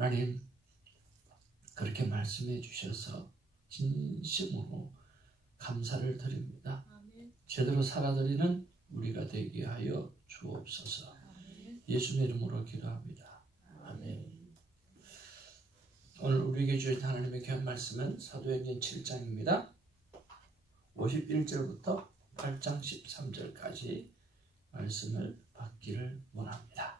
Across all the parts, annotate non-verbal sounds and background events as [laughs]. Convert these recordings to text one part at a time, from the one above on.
하나님 그렇게 말씀해 주셔서 진심으로 감사를 드립니다. 제대로 살아드리는 우리가 되게 하여 주옵소서. 예수님 이름으로 기도합니다. 아멘. 오늘 우리에게 주신 하나님의 귀한 말씀은 사도행전 7장입니다. 51절부터 8장 13절까지 말씀을 받기를 원합니다.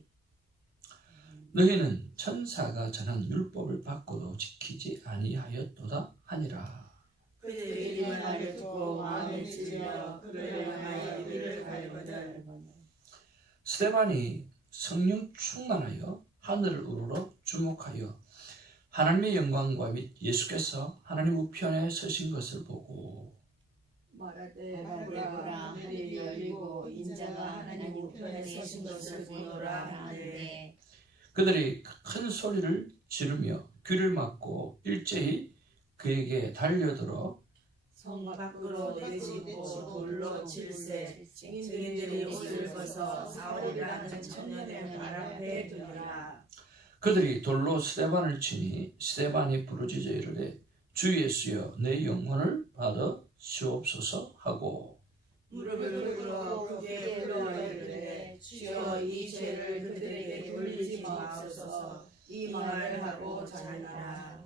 너희는 천사가 전한 율법을 받고도 지키지 아니하였도다 하니라. 그들이 말을 듣고 마음에 찔려 그를 향하여 이를 갈거든 스테반이 성령 충만하여 하늘을 우러러 주목하여 하나님의 영광과 및 예수께서 하나님 우편에 서신 것을 보고 말하되 보라 하늘이 열리고 인자가 하나님 우편에 서신 것을 보노라 하되 그들이 큰 소리를 지르며 귀를 막고 일제히 그에게 달려들어 성 밖으로 내치고 돌로 칠세 증인들이 옷을 벗어 사울이라는 청년의 발 앞에 두니라. 그들이 돌로 스테반을 치니 스테반이 부르짖어 이르되 주 예수여 내 영혼을 받아 시옵소서 하고. 무릎을 꿇어 크게 불러 이르되 주여 이 죄를 그들에게 이 말을 하고 자니라.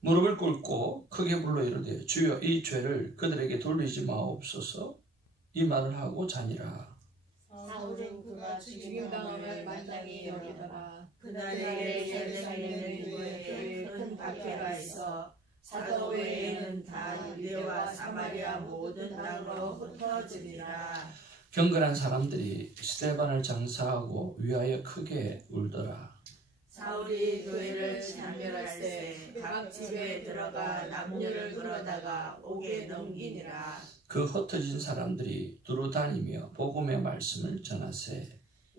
무릎을 꿇고 크게 불러 이르되 주여 이 죄를 그들에게 돌리지 마옵소서. 이 말을 하고 자니라. 사울은 그가 죽임 당함을 마땅히 여기더라. 그날에 예루살렘에 누구에게 큰 박해가 있어 사도 외에는 다 유대와 사마리아 모든 땅으로 흩어지리라. 경건한 사람들이 스테반을 장사하고 위하여 크게 울더라 사울이 교회를 참멸할 때 각 집에 들어가 남녀를 끌어다가 옥에 넘기니라. 그 흩어진 사람들이 두루 다니며 복음의 말씀을 전하세.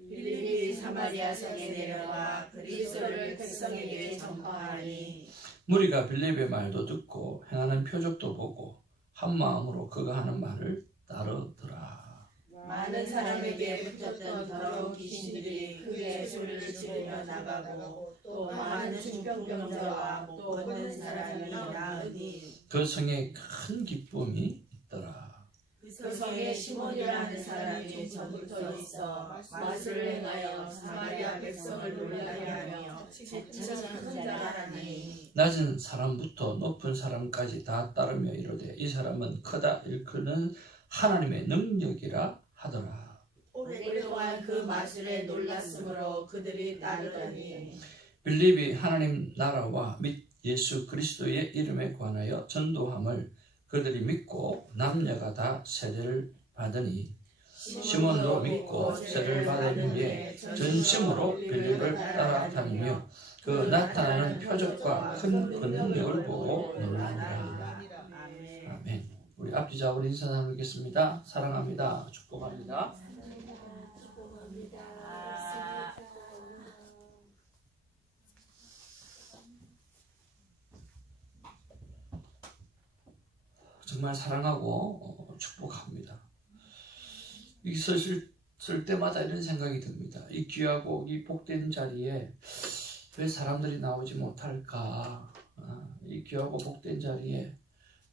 빌립이 사마리아 성에 내려가 그리스도를 백성에게 전파하니 무리가 빌립의 말도 듣고 행하는 표적도 보고 한 마음으로 그가 하는 말을 따르더라 많은 사람에게 붙었던 더러운 귀신들이 그 예수를 지르며 나가고 또 많은 중병병자와 못 걷는 사람이 나으니 그 성에 큰 기쁨이 있더라. 그 성에 시몬이라는 사람이 전부터 있어 맛을 행하여 사마리아 백성을 놀라게 하며 재창 큰 자라니 낮은 사람부터 높은 사람까지 다 따르며 이르되 이 사람은 크다. 일컫는 하나님의 능력이라 하더라. 오랫동안 그 마술에 놀랐으므로 그들이 따르더니 빌립이 하나님 나라와 및 예수 그리스도의 이름에 관하여 전도함을 그들이 믿고 남녀가 다 세례를 받으니 시몬도 믿고 세례를 받은 후에 전심으로 빌립을 따라다니며 그 나타나는 표적과 큰 권능력을 보고 놀라니라 우리 앞뒤 잡으로 인사 나누겠습니다 사랑합니다 축복합니다 정말 사랑하고 어, 축복합니다. 이 서실 쓸 때마다 이런 생각이 듭니다. 이 귀하고 이 복된 자리에 왜 사람들이 나오지 못할까? 아, 이 귀하고 복된 자리에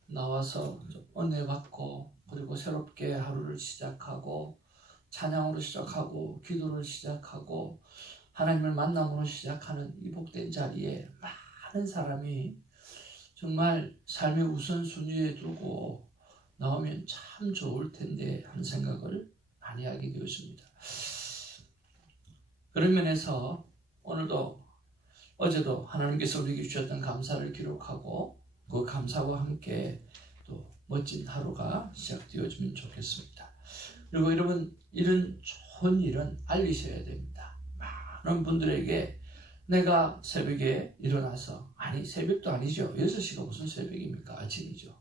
나와서 좀 은혜 받고 그리고 새롭게 하루를 시작하고 찬양으로 시작하고 기도를 시작하고 하나님을 만남으로 시작하는 이 복된 자리에 많은 사람이 정말 삶의 우선순위에 두고 나오면 참 좋을 텐데 하는 생각을 많이 하게 되었습니다. 그런 면에서 오늘도 어제도 하나님께서 우리에게 주셨던 감사를 기록하고 그 감사와 함께 또 멋진 하루가 시작되어지면 좋겠습니다. 그리고 여러분 이런 좋은 일은 알리셔야 됩니다. 많은 분들에게 내가 새벽에 일어나서 아니 새벽도 아니죠. 6시가 무슨 새벽입니까? 아침이죠.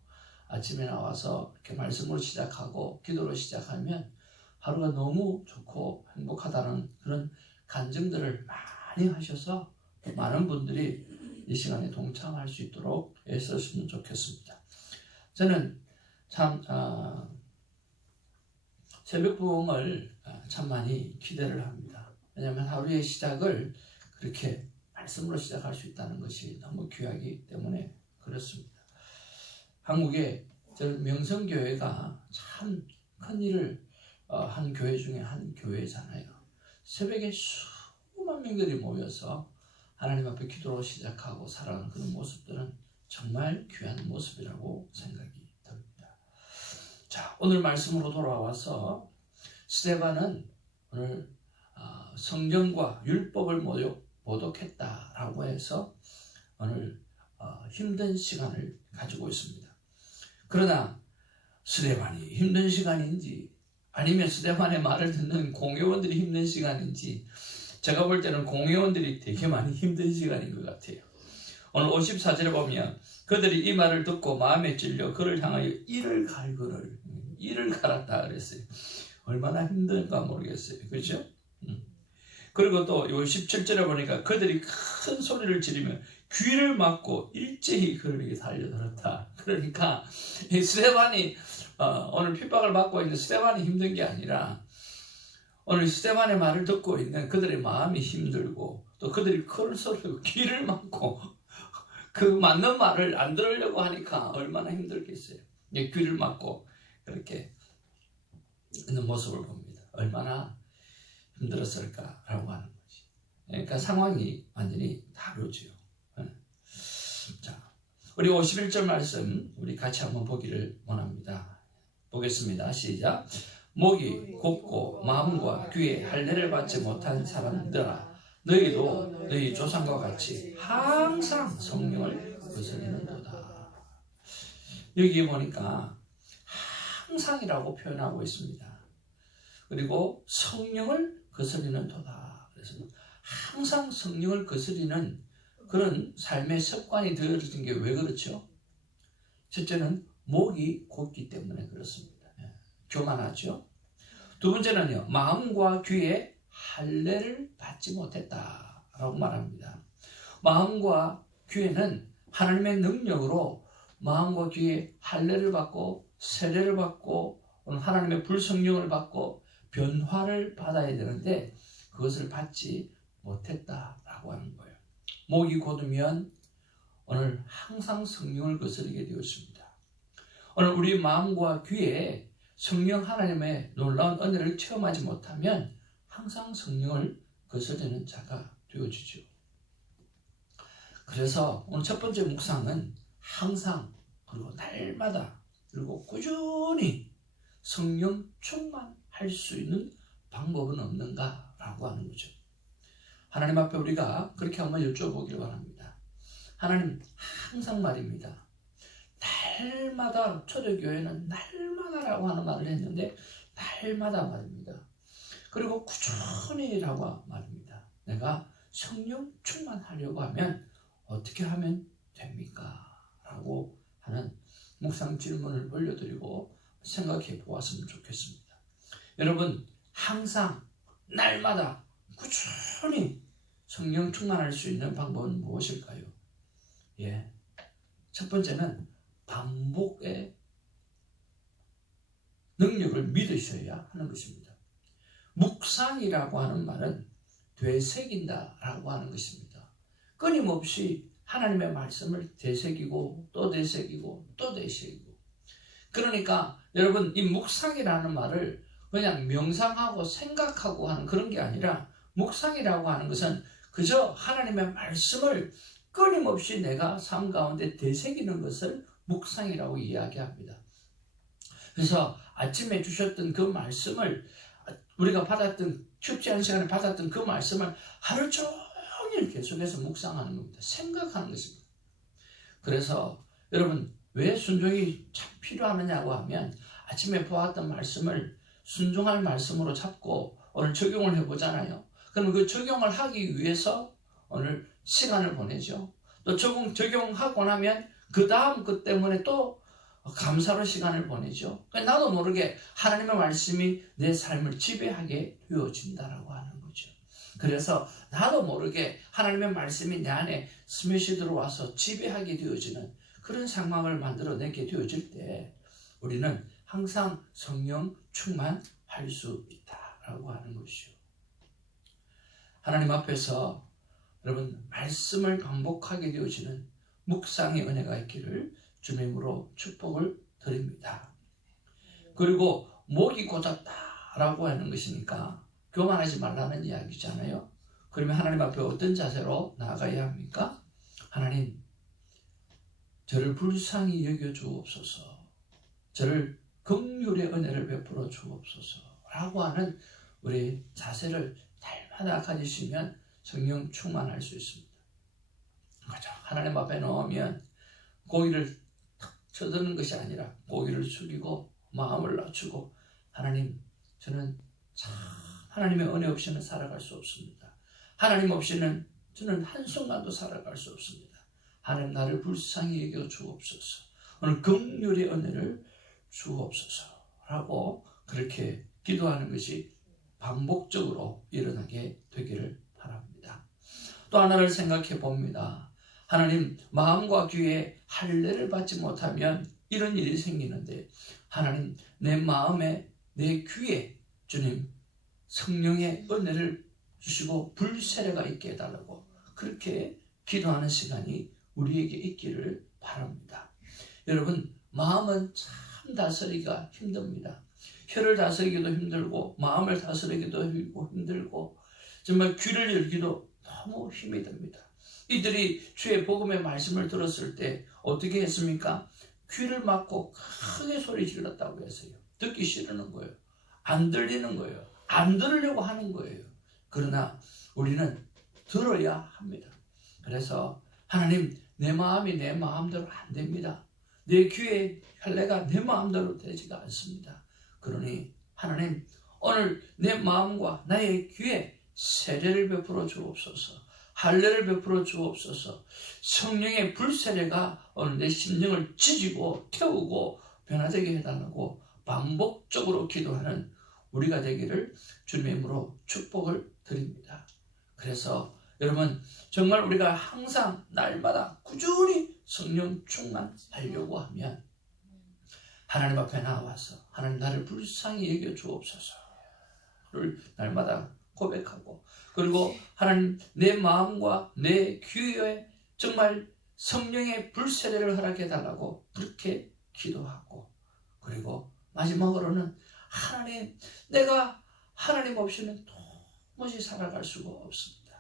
아침에 나와서 이렇게 말씀으로 시작하고 기도로 시작하면 하루가 너무 좋고 행복하다는 그런 간증들을 많이 하셔서 많은 분들이 이 시간에 동참할 수 있도록 애쓰시면 좋겠습니다. 저는 참 아, 새벽 부흥을 아, 참 많이 기대를 합니다. 왜냐하면 하루의 시작을 그렇게 말씀으로 시작할 수 있다는 것이 너무 귀하기 때문에 그렇습니다. 한국에 명성교회가 참 큰 일을 어, 한 교회 중에 한 교회잖아요. 새벽에 수만 명들이 모여서 하나님 앞에 기도로 시작하고 살아가는 그런 모습들은 정말 귀한 모습이라고 생각이 듭니다. 자, 오늘 말씀으로 돌아와서 스테반은 오늘 어, 성경과 율법을 모독, 모독했다라고 해서 오늘 어, 힘든 시간을 가지고 있습니다. 그러나 스테반이 힘든 시간인지 아니면 스테반의 말을 듣는 공회원들이 힘든 시간인지 제가 볼 때는 공회원들이 되게 많이 힘든 시간인 것 같아요. 오늘 54절에 보면 그들이 이 말을 듣고 마음에 찔려 그를 향하여 이를 갈그를 이를 갈았다 그랬어요. 얼마나 힘든가 모르겠어요. 그렇죠? 음. 그리고 또 17절에 보니까 그들이 큰 소리를 지르며 귀를 막고 일제히 그들에게 달려들었다. 그러니까 이 스테반이 어, 오늘 핍박을 받고 있는 스테반이 힘든 게 아니라 오늘 스테반의 말을 듣고 있는 그들의 마음이 힘들고 또 그들이 큰 소리로 [laughs] 귀를 막고 그 맞는 말을 안 들으려고 하니까 얼마나 힘들겠어요. 이 귀를 막고 그렇게 있는 모습을 봅니다. 얼마나 힘들었을까라고 하는 거지. 그러니까 상황이 완전히 다르죠. 자, 우리 51절 말씀 우리 같이 한번 보기를 원합니다. 보겠습니다. 시작. 목이 곱고 마음과 귀에 할례를 받지 못한 사람들아 너희도 너희 조상과 같이 항상 성령을 거스리는도다. 여기 보니까 항상이라고 표현하고 있습니다. 그리고 성령을 거스리는 도다. 그래서 항상 성령을 거스리는 그런 삶의 습관이 되어진 게 왜 그렇죠? 첫째는 목이 곱기 때문에 그렇습니다. 예, 교만하죠. 두 번째는요, 마음과 귀에 할례를 받지 못했다라고 말합니다. 마음과 귀에는 하나님의 능력으로 마음과 귀에 할례를 받고 세례를 받고 하나님의 불성령을 받고 변화를 받아야 되는데 그것을 받지 못했다라고 하는 거예요. 목이 곧으면 오늘 항상 성령을 거스르게 되었습니다. 오늘 우리 마음과 귀에 성령 하나님의 놀라운 은혜를 체험하지 못하면 항상 성령을 거스르는 자가 되어지죠. 그래서 오늘 첫 번째 묵상은 항상 그리고 날마다 그리고 꾸준히 성령 충만할 수 있는 방법은 없는가라고 하는 거죠. 하나님 앞에 우리가 그렇게 한번 여쭤보길 바랍니다. 하나님 항상 말입니다. 날마다 초대교회는 날마다라고 하는 말을 했는데 날마다 말입니다. 그리고 꾸준히라고 말입니다. 내가 성령 충만하려고 하면 어떻게 하면 됩니까? 라고 하는 묵상 질문을 올려드리고 생각해 보았으면 좋겠습니다. 여러분 항상 날마다 꾸준히 성령 충만할 수 있는 방법은 무엇일까요? 예. 첫 번째는 반복의 능력을 믿으셔야 하는 것입니다. 묵상이라고 하는 말은 되새긴다라고 하는 것입니다. 끊임없이 하나님의 말씀을 되새기고 또 되새기고 또 되새기고 그러니까 여러분 이 묵상이라는 말을 그냥 명상하고 생각하고 하는 그런 게 아니라 묵상이라고 하는 것은 그저 하나님의 말씀을 끊임없이 내가 삶 가운데 되새기는 것을 묵상이라고 이야기합니다. 그래서 아침에 주셨던 그 말씀을 우리가 받았던 춥지 않은 시간에 받았던 그 말씀을 하루 종일 계속해서 묵상하는 겁니다. 생각하는 것입니다. 그래서 여러분 왜 순종이 참 필요하느냐고 하면 아침에 보았던 말씀을 순종할 말씀으로 잡고 오늘 적용을 해보잖아요. 그럼 그 적용을 하기 위해서 오늘 시간을 보내죠. 또 적용, 적용하고 나면 그 다음 것 때문에 또 감사로 시간을 보내죠. 그러니까 나도 모르게 하나님의 말씀이 내 삶을 지배하게 되어진다라고 하는 거죠. 그래서 나도 모르게 하나님의 말씀이 내 안에 스매시 들어와서 지배하게 되어지는 그런 상황을 만들어내게 되어질 때 우리는 항상 성령 충만할 수 있다라고 하는 것이요. 하나님 앞에서 여러분 말씀을 반복하게 되어지는 묵상의 은혜가 있기를 주님으로 축복을 드립니다. 그리고 목이 곧았다라고 하는 것이니까 교만하지 말라는 이야기잖아요. 그러면 하나님 앞에 어떤 자세로 나아가야 합니까? 하나님, 저를 불쌍히 여겨 주옵소서. 저를 긍휼의 은혜를 베풀어 주옵소서라고 하는 우리 자세를 날마다 가지시면 성령 충만할 수 있습니다. 그죠? 하나님 앞에 놓으면 고기를 탁 쳐드는 것이 아니라 고기를 숙이고 마음을 낮추고 하나님 저는 참 하나님의 은혜 없이는 살아갈 수 없습니다. 하나님 없이는 저는 한순간도 살아갈 수 없습니다. 하나님 나를 불쌍히 여겨 주옵소서. 오늘 긍휼의 은혜를 주옵소서라고 그렇게 기도하는 것이 반복적으로 일어나게 되기를 바랍니다. 또 하나를 생각해 봅니다. 하나님 마음과 귀에 할례를 받지 못하면 이런 일이 생기는데 하나님 내 마음에 내 귀에 주님 성령의 은혜를 주시고 불세례가 있게 해달라고 그렇게 기도하는 시간이 우리에게 있기를 바랍니다. 여러분 마음은 참 다스리기가 힘듭니다. 혀를 다스리기도 힘들고 마음을 다스리기도 힘들고 정말 귀를 열기도 너무 힘이 듭니다. 이들이 주의 복음의 말씀을 들었을 때 어떻게 했습니까? 귀를 막고 크게 소리 질렀다고 했어요. 듣기 싫은 거예요. 안 들리는 거예요. 안 들으려고 하는 거예요. 그러나 우리는 들어야 합니다. 그래서 하나님 내 마음이 내 마음대로 안 됩니다. 내 귀에 할례가 내 마음대로 되지가 않습니다. 그러니 하나님 오늘 내 마음과 나의 귀에 세례를 베풀어 주옵소서. 할례를 베풀어 주옵소서. 성령의 불세례가 오늘 내 심령을 찢고 태우고 변화되게 해달라고 반복적으로 기도하는 우리가 되기를 주님의 이름으로 축복을 드립니다. 그래서 여러분 정말 우리가 항상 날마다 꾸준히 성령 충만하려고 하면 하나님 앞에 나와서 하나님 나를 불쌍히 여겨 주옵소서를 날마다 고백하고 그리고 하나님 내 마음과 내 귀에 정말 성령의 불세례를 허락해 달라고 그렇게 기도하고 그리고 마지막으로는 하나님 내가 하나님 없이는 도무지 살아갈 수가 없습니다.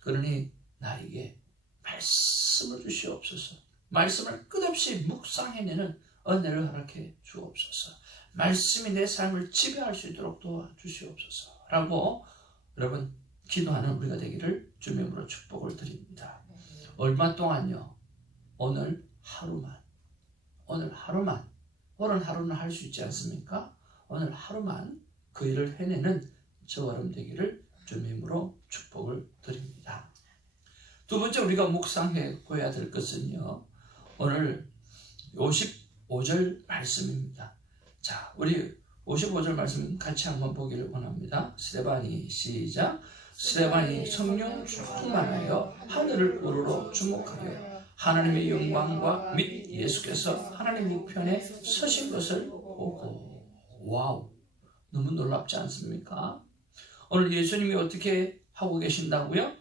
그러니 나에게 말씀을 주시옵소서. 말씀을 끝없이 묵상해내는 은혜를 허락해 주옵소서. 말씀이 내 삶을 지배할 수 있도록 도와주시옵소서. 라고 여러분 기도하는 우리가 되기를 주님으로 축복을 드립니다. 얼마 동안요? 오늘 하루만. 오늘 하루만. 오늘 하루는 할 수 있지 않습니까? 오늘 하루만 그 일을 해내는 여러분 되기를 주님으로 축복을 드립니다. 두 번째 우리가 묵상해 보야 될 것은요. 오늘 55절 말씀입니다. 자, 우리 55절 말씀 같이 한번 보기를 원합니다. 스테반이 시작. 스테반이 성령 충만하여 하늘을 우러러 주목하여 하나님의 영광과 및 예수께서 하나님 우편에 서신 것을 보고 와우 너무 놀랍지 않습니까? 오늘 예수님이 어떻게 하고 계신다고요?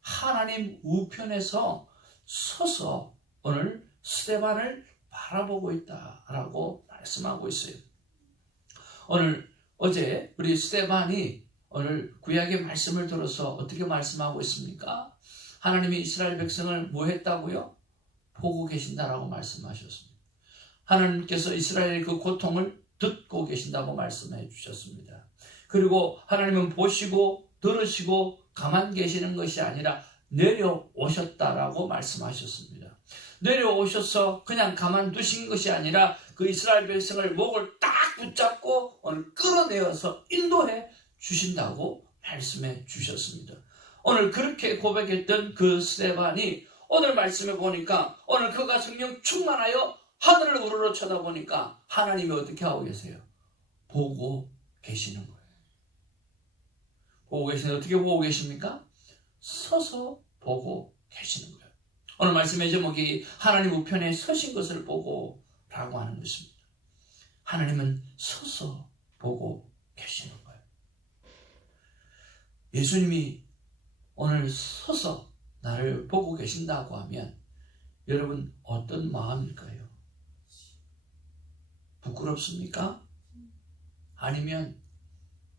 하나님 우편에서 서서 오늘 스테반을 바라보고 있다라고 말씀하고 있어요. 오늘 어제 우리 스테반이 오늘 구약의 말씀을 들어서 어떻게 말씀하고 있습니까? 하나님이 이스라엘 백성을 뭐 했다고요? 보고 계신다라고 말씀하셨습니다. 하나님께서 이스라엘의 그 고통을 듣고 계신다고 말씀해 주셨습니다. 그리고 하나님은 보시고 들으시고 가만 계시는 것이 아니라 내려오셨다라고 말씀하셨습니다. 내려오셔서 그냥 가만두신 것이 아니라 그 이스라엘 백성을 목을 딱 붙잡고 오늘 끌어내어서 인도해 주신다고 말씀해 주셨습니다. 오늘 그렇게 고백했던 그 스테반이 오늘 말씀해 보니까 오늘 그가 성령 충만하여 하늘을 우러러 쳐다보니까 하나님이 어떻게 하고 계세요? 보고 계시는 거예요. 보고 계시는 어떻게 보고 계십니까? 서서 보고 계시는 거예요. 오늘 말씀의 제목이 하나님 우편에 서신 것을 보고 라고 하는 것입니다. 하나님은 서서 보고 계시는 거예요. 예수님이 오늘 서서 나를 보고 계신다고 하면 여러분 어떤 마음일까요? 부끄럽습니까? 아니면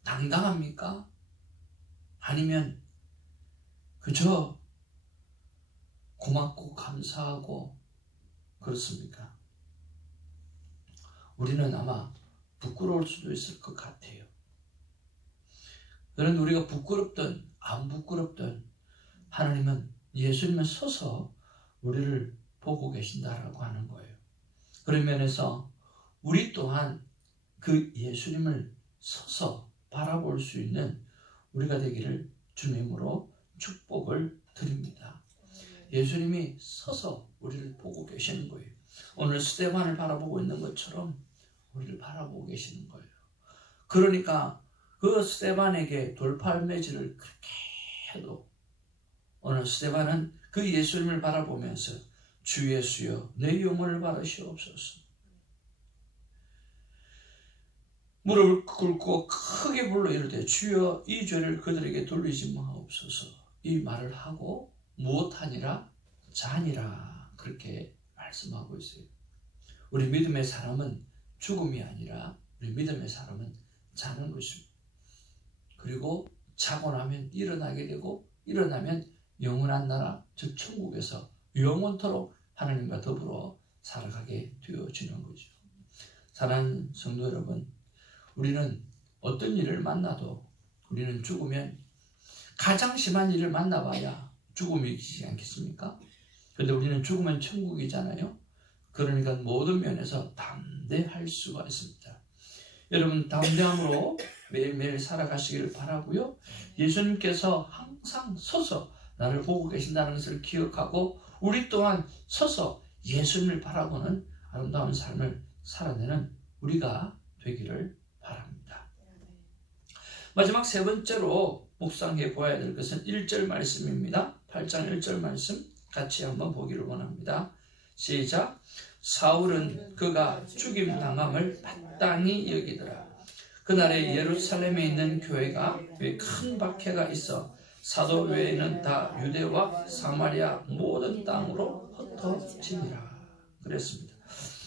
당당합니까? 아니면 그저 고맙고 감사하고 그렇습니까? 우리는 아마 부끄러울 수도 있을 것 같아요. 그런데 우리가 부끄럽든 안 부끄럽든 하나님은 예수님은 서서 우리를 보고 계신다라고 하는 거예요. 그런 면에서 우리 또한 그 예수님을 서서 바라볼 수 있는 우리가 되기를 주님으로 축복을 드립니다. 예수님이 서서 우리를 보고 계시는 거예요. 오늘 스테반을 바라보고 있는 것처럼 우리를 바라보고 계시는 거예요. 그러니까 그 스테반에게 돌팔매질을 그렇게 해도 오늘 스테반은 그 예수님을 바라보면서 주 예수여 내 영혼을 바라시옵소서. 무릎을 꿇고 크게 불러 이르되 주여 이 죄를 그들에게 돌리지 마옵소서 이 말을 하고 무엇하니라 자니라 그렇게 말씀하고 있어요. 우리 믿음의 사람은 죽음이 아니라 우리 믿음의 사람은 자는 것입니다. 그리고 자고 나면 일어나게 되고 일어나면 영원한 나라 즉 천국에서 영원토록 하나님과 더불어 살아가게 되어지는 거죠. 사랑하는 성도 여러분, 우리는 어떤 일을 만나도 우리는 죽으면 가장 심한 일을 만나봐야 죽음이지 않겠습니까? 그런데 우리는 죽으면 천국이잖아요. 그러니까 모든 면에서 담 대할 수가 있습니다. 여러분 담대함으로 매일매일 살아가시기를 바라고요. 예수님께서 항상 서서 나를 보고 계신다는 것을 기억하고 우리 또한 서서 예수님을 바라보는 아름다운 삶을 살아내는 우리가 되기를 바랍니다. 마지막 세 번째로 묵상해 보아야 될 것은 1절 말씀입니다. 8장 1절 말씀 같이 한번 보기를 원합니다. 시작. 사울은 그가 죽임 당함을 마땅히 여기더라. 그날에 예루살렘에 있는 교회가 큰 박해가 있어 사도 외에는 다 유대와 사마리아 모든 땅으로 흩어지니라. 그랬습니다.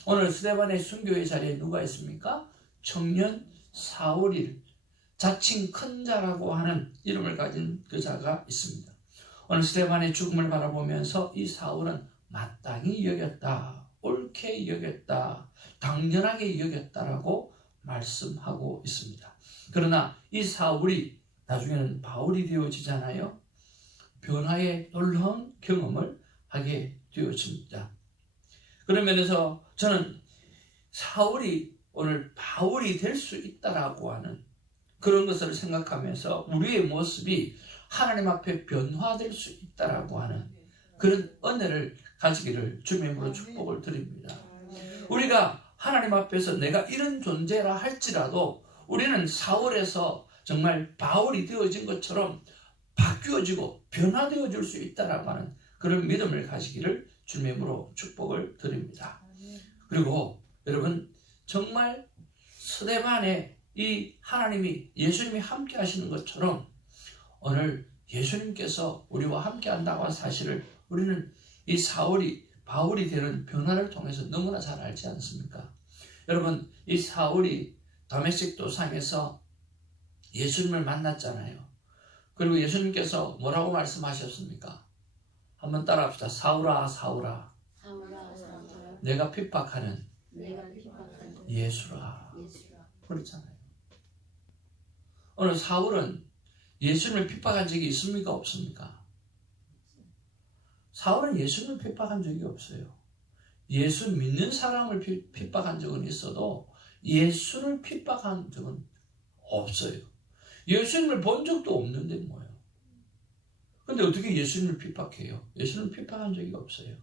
오늘 스데반의 순교의 자리에 누가 있습니까? 청년 사울일 자칭 큰 자라고 하는 이름을 가진 그 자가 있습니다. 오늘 스데반의 죽음을 바라보면서 이 사울은 마땅히 여겼다. 옳게 여겼다. 당연하게 여겼다라고 말씀하고 있습니다. 그러나 이 사울이 나중에는 바울이 되어지잖아요. 변화의 놀라운 경험을 하게 되어집니다. 그런 면에서 저는 사울이 오늘 바울이 될 수 있다라고 하는 그런 것을 생각하면서 우리의 모습이 하나님 앞에 변화될 수 있다라고 하는 그런 은혜를 가지기를 주님으로 축복을 드립니다. 우리가 하나님 앞에서 내가 이런 존재라 할지라도 우리는 사울에서 정말 바울이 되어진 것처럼 바뀌어지고 변화되어질 수 있다라고 하는 그런 믿음을 가지기를 주님으로 축복을 드립니다. 그리고 여러분 정말 스데반에 이 하나님이 예수님이 함께 하시는 것처럼 오늘 예수님께서 우리와 함께 한다고 한 사실을 우리는 이 사울이 바울이 되는 변화를 통해서 너무나 잘 알지 않습니까? 여러분 이 사울이 다메섹 도상에서 예수님을 만났잖아요. 그리고 예수님께서 뭐라고 말씀하셨습니까? 한번 따라합시다. 사울아 사울아 사울아 사울아 내가 핍박하는 내가 핍박하는 예수라 예수라 그렇잖아요. 오늘 사울은 예수님을 핍박한 적이 있습니까 없습니까? 사울은 예수님을 핍박한 적이 없어요. 예수 믿는 사람을 핍- 핍박한 적은 있어도 예수를 핍박한 적은 없어요. 예수님을 본 적도 없는데 뭐예요. 근데 어떻게 예수님을 핍박해요? 예수님을 핍박한 적이 없어요.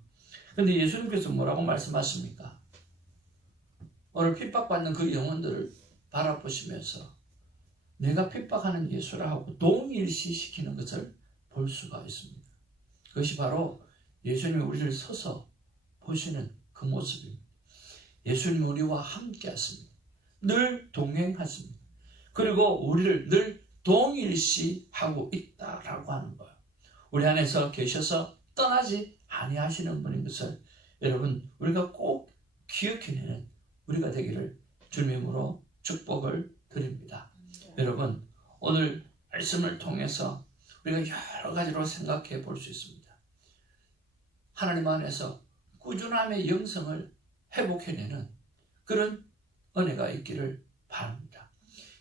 근데 예수님께서 뭐라고 말씀하십니까? 오늘 핍박받는 그 영혼들을 바라보시면서 내가 핍박하는 예수라 하고 동일시 시키는 것을 볼 수가 있습니다. 그것이 바로 예수님이 우리를 서서 보시는 그 모습입니다. 예수님이 우리와 함께 하십니다. 늘 동행하십니다. 그리고 우리를 늘 동일시 하고 있다라고 하는 거예요. 우리 안에서 계셔서 떠나지 아니하시는 분인 것을 여러분 우리가 꼭 기억해내는 우리가 되기를 주님으로 축복을 드립니다. 여러분 오늘 말씀을 통해서 우리가 여러 가지로 생각해 볼 수 있습니다. 하나님 안에서 꾸준함의 영성을 회복해내는 그런 은혜가 있기를 바랍니다.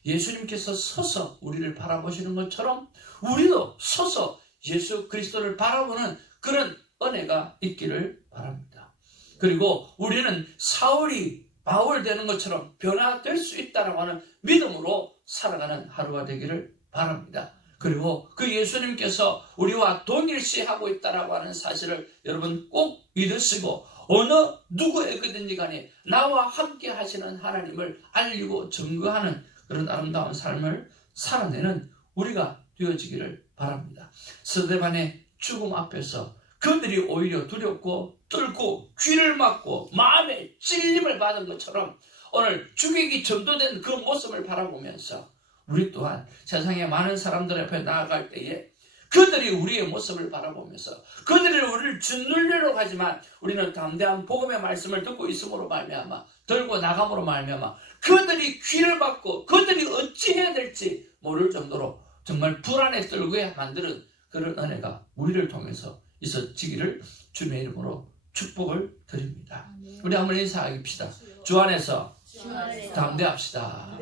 예수님께서 서서 우리를 바라보시는 것처럼 우리도 서서 예수 그리스도를 바라보는 그런 은혜가 있기를 바랍니다. 그리고 우리는 사울이 바울 되는 것처럼 변화될 수 있다라고 하는 믿음으로 살아가는 하루가 되기를 바랍니다. 그리고 그 예수님께서 우리와 동일시하고 있다라고 하는 사실을 여러분 꼭 믿으시고 어느 누구에게든지 간에 나와 함께 하시는 하나님을 알리고 증거하는 그런 아름다운 삶을 살아내는 우리가 되어지기를 바랍니다. 스데반의 죽음 앞에서 그들이 오히려 두렵고 떨고 귀를 막고 마음에 찔림을 받은 것처럼 오늘 죽이기 전도된 그 모습을 바라보면서 우리 또한 세상의 많은 사람들 앞에 나아갈 때에 그들이 우리의 모습을 바라보면서 그들이 우리를 짓누르려고 하지만 우리는 담대한 복음의 말씀을 듣고 있음으로 말미암아 들고 나감으로 말미암아 그들이 귀를 받고 그들이 어찌해야 될지 모를 정도로 정말 불안에 떨게 만드는 그런 은혜가 우리를 통해서 있어지기를 주님의 이름으로 축복을 드립니다. 우리 한번 인사하십시다. 주 안에서 주 안에서 담대합시다.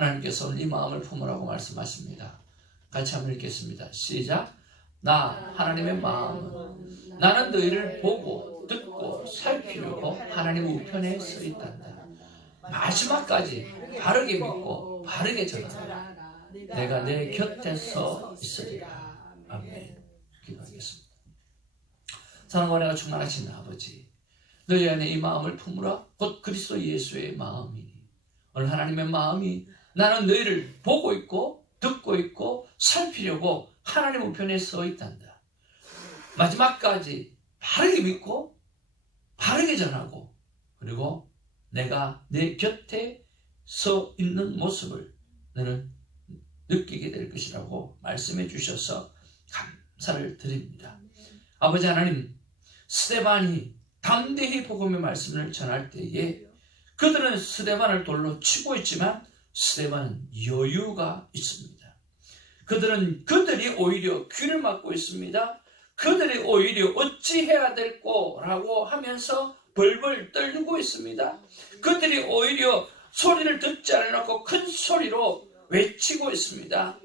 하나님께서 오늘 이 마음을 품으라고 말씀하십니다. 같이 한번 읽겠습니다. 시작. 나 하나님의 마음은 나는 너희를 보고 듣고 살피려고 하나님 우편에 서 있단다. 마지막까지 바르게 믿고 바르게 전하라. 내가 내 곁에 서 있으리라. 아멘. 기도하겠습니다. 사랑과 은혜가 충만하신 아버지, 너희 안에 이 마음을 품으라. 곧 그리스도 예수의 마음이니. 오늘 하나님의 마음이 나는 너희를 보고 있고 듣고 있고 살피려고 하나님 우편에 서 있단다. 마지막까지 바르게 믿고 바르게 전하고 그리고 내가 내 곁에 서 있는 모습을 너는 느끼게 될 것이라고 말씀해 주셔서 감사를 드립니다. 아버지 하나님, 스테반이 담대히 복음의 말씀을 전할 때에 그들은 스테반을 돌로 치고 있지만 스테반은 여유가 있습니다. 그들은 그들이 오히려 귀를 막고 있습니다. 그들이 오히려 어찌해야 될 거라고 하면서 벌벌 떨고 있습니다. 그들이 오히려 소리를 듣지 않고 큰 소리로 외치고 있습니다.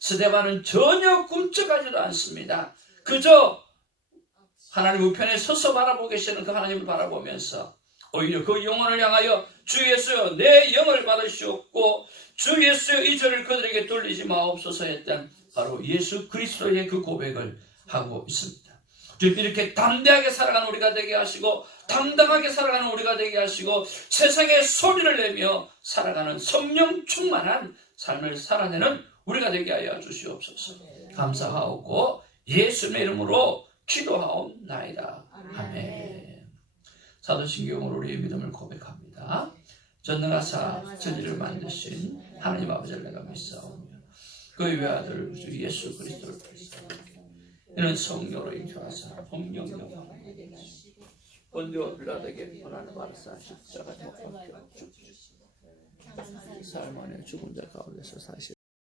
스데반은 전혀 꿈쩍하지도 않습니다. 그저 하나님 우편에 서서 바라보고 계시는 그 하나님을 바라보면서 오히려 그 영혼을 향하여 주 예수여 내 영을 받으시옵고 주 예수여 이 절을 그들에게 돌리지 마옵소서 했던 바로 예수 그리스도의 그 고백을 하고 있습니다. 주님 이렇게 담대하게 살아가는 우리가 되게 하시고 당당하게 살아가는 우리가 되게 하시고 세상에 소리를 내며 살아가는 성령 충만한 삶을 살아내는 우리가 되게 하여 주시옵소서. 감사하옵고 예수님의 이름으로 기도하옵나이다. 아멘. 사도신경으로 우리의 믿음을 고백합니다. 전능하사 천지를 만드신 하나님 아버지를 내가 믿사오며 그의 외아들 주 예수 그리스도를 믿사오며 이는 성령으로 인도하사 성령령 본디오 빌라에게 원하는 바르사 십자가 못 박혀 죽으시고 삶 안에 죽은 자 가운데서 사실